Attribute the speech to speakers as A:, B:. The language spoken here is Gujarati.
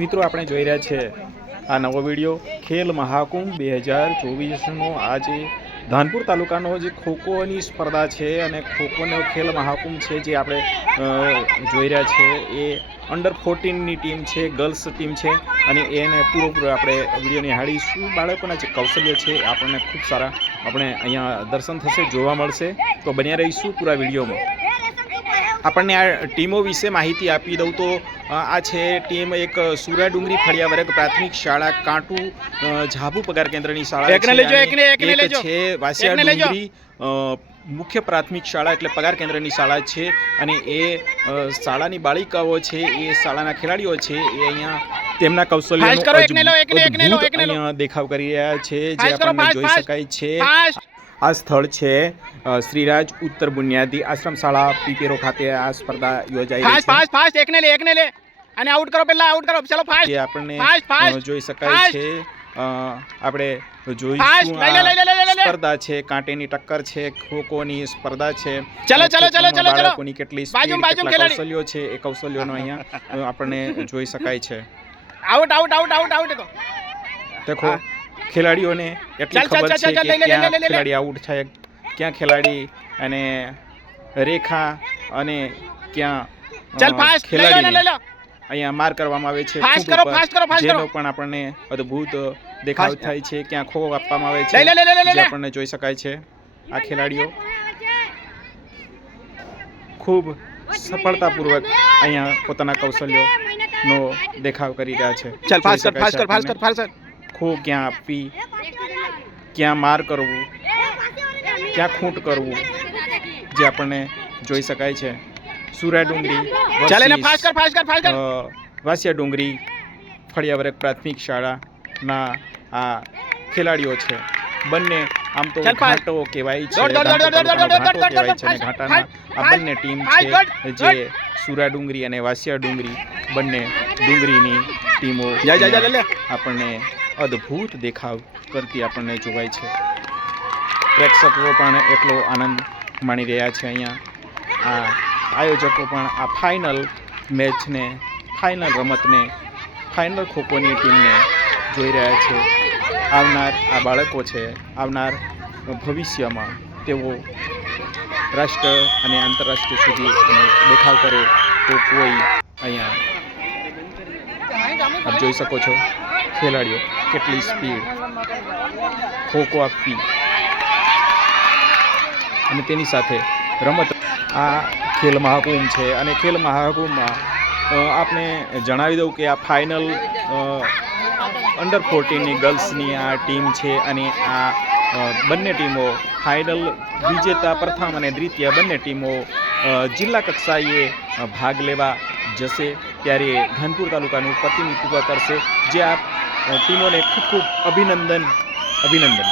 A: મિત્રો, આપણે જોઈ રહ્યા છે આ નવો વીડિયો ખેલ મહાકુંભ બે હજાર ચોવીસનો. આજે ધાનપુર તાલુકાનો જે ખોખોની સ્પર્ધા છે અને ખોખોનો ખેલ મહાકુંભ છે જે આપણે જોઈ રહ્યા છે. એ અંડર ફોર્ટીનની ટીમ છે ગર્લ્સ ટીમ છે અને એને પૂરેપૂરો આપણે વીડિયો નિહાળીશું. બાળકોના જે કૌશલ્ય છે આપણને ખૂબ સારા, આપણે અહીંયા દર્શન થશે, જોવા મળશે. તો બન્યા રહીશું પૂરા વિડીયોમાં. આપણને આ ટીમો વિશે માહિતી આપી દઉં તો આ છે ટીમ એક સુરા ડુંગરી ફળિયા વર્ગ પ્રાથમિક શાળા કાંટુ ઝાબુ પગાર કેન્દ્રની શાળા છે. એક વાસિયા ડુંગરી મુખ્ય પ્રાથમિક શાળા એટલે પગાર કેન્દ્રની શાળા છે. અને એ શાળાની બાળિકાઓ છે એ શાળાના ખેલાડીઓ છે એ અહીંયા તેમના કૌશલ્યનો. અહીંયા દેખાવ કરી રહ્યા છે જે આપણને જોઈ શકાય છે. આ સ્થળ છે શ્રીરાજ ઉત્તર બુનિયાદી આશ્રમ શાળા પીપેરો ખાતે આ સ્પર્ધા યોજાઈ રહી છે.
B: ફાસ્ટ ફાસ્ટ એકને લે એકને લે. અને આઉટ કરો પહેલા આઉટ કરો. ચલો ફાસ્ટ
A: આપણને જોઈ શકાય છે. આપણે જોઈશું સ્પર્ધા છે કાંટેની ટક્કર છે ખોખોની સ્પર્ધા છે.
B: ચલો, ચલો, ચલો, ચલો.
A: બાળકોની કેટલી. કૌશલ્યો છે એ કૌશલ્યોનો અહીંયા આપણને જોઈ શકાય છે.
B: Out out out out out
A: દેખો. ખેલાડીઓને એટલી ખબર છે કે ક્યાં ખેલાડી આઉટ થાય ક્યાં ખેલાડી અને રેખા અને ક્યાં ખેલાડીને અહીંયા માર કરવામાં આવે છે
B: ફાસ્ટ કરો, ફાસ્ટ કરો, ફાસ્ટ
A: જેનો
B: કરો.
A: પણ આપણને અદ્ભુત દેખાવ થાય છે ક્યાં ખો આપવામાં આવે છે જે આપણને જોઈ શકાય છે. આ ખેલાડીઓ ખૂબ સફળતાપૂર્વક અહીંયા પોતાના કૌશલ્યોનો દેખાવ કરી રહ્યા છે.
B: ચાલ ફાસ્ટ કર ફાસ્ટ કર ફાસ્ટ કર ફાસ્ટ કર.
A: ખો ક્યાં આપવી ક્યાં માર કરવું ક્યાં ખૂંટ કરવું જે આપણને જોઈ શકાય છે સુરા ડુંગરી
B: ચાલ એને ફાસ્ટ કર ફાસ્ટ કર ફાસ્ટ કર
A: વાસિયા ડુંગરી ફળિયા વર્ગ પ્રાથમિક શાળાના આ ખેલાડીઓ છે બંને આમ તો ઘાટો કહેવાય છે ઘાટો કહેવાય છે અને ઘાટાના આ બંને ટીમ છે જે સુરા ડુંગરી અને વાસિયા ડુંગરી બંને ડુંગરીની ટીમો. આપણને અદ્ભુત દેખાવ કરતી આપણને જોવાય છે. પ્રેક્ષકો પણ એટલો આનંદ માણી રહ્યા છે અહીંયા. આ આયોજકો પણ આ ફાઇનલ મેચને ફાઇનલ રમતને ફાઇનલ ખોખોની ટીમને જોઈ રહ્યા છે. આવનાર આ બાળકો છે, આવનાર ભવિષ્યમાં તેઓ રાષ્ટ્ર અને આંતરરાષ્ટ્રીય સુધી દેખાવ કરે તો કોઈ અહીંયા આપ જોઈ શકો છો. ખેલાડીઓ કેટલી સ્પીડ? ખોખો આપવી. અને તેની સાથે રમત. આ ખેલ મહાકુંભ છે અને ખેલ મહાકુંભમાં આપને જણાવી દઉં કે આ ફાઇનલ અંડર ફોર્ટીનની ગર્લ્સની આ ટીમ છે અને આ બંને ટીમો ફાઇનલ વિજેતા પ્રથમ અને દ્વિતીય બંને ટીમો જિલ્લા કક્ષાએ ભાગ લેવા જશે. ત્યારે ધાનપુર તાલુકાનું પ્રતિનિધિત્વ કરશે. જે આ ટીમોને ખૂબ ખૂબ અભિનંદન અભિનંદન.